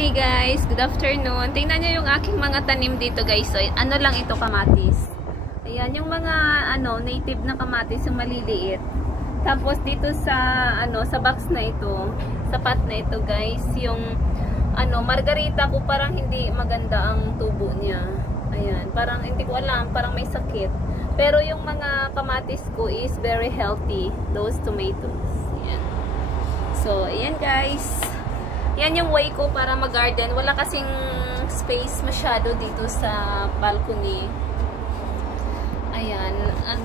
Hey guys, good afternoon. Tingnan nyo yung aking mga tanim dito guys. So, ano lang ito, kamatis. Ayan, yung mga native na kamatis, yung maliliit. Tapos dito sa sa box na ito, sa pot na ito guys, yung margarita ko parang hindi maganda ang tubo niya. Ayan, parang hindi ko alam, parang may sakit. Pero yung mga kamatis ko is very healthy, those tomatoes. Ayan. So, ayan guys. Yan yung way ko para mag-garden. Wala kasing space masyado dito sa balcony. Ayan.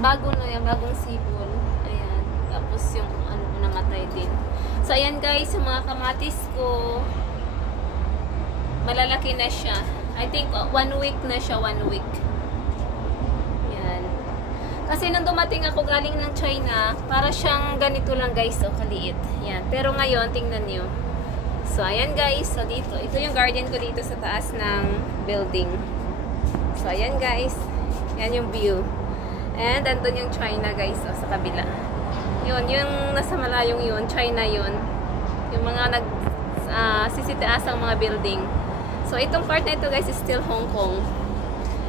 Bago na yung bagong sipol. Ayan. Tapos yung namatay din. So, ayan guys, yung mga kamatis ko, malalaki na siya. I think 1 week na siya, 1 week. Ayan. Kasi nung dumating ako galing ng China, para siyang ganito lang guys, so kaliit. Ayan. Pero ngayon, tingnan nyo. So, ayan guys. So, dito. Ito yung garden ko dito sa taas ng building. So, ayan guys. Yan yung view. And, andun yung China guys. So, sa kabila. Yun. Yung nasa malayong yun. China yun. Yung mga sisitaas ang mga building. So, itong part na ito guys is still Hong Kong.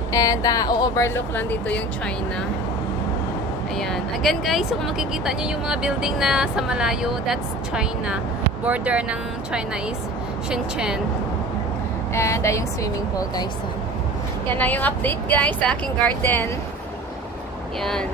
And, o-overlook lang dito yung China. Ayan. Again guys, kung makikita nyo yung mga building na sa malayo, that's China. Border ng China is Shenzhen. And yung swimming pool guys. So, yan lang yung update guys sa aking garden. Yan.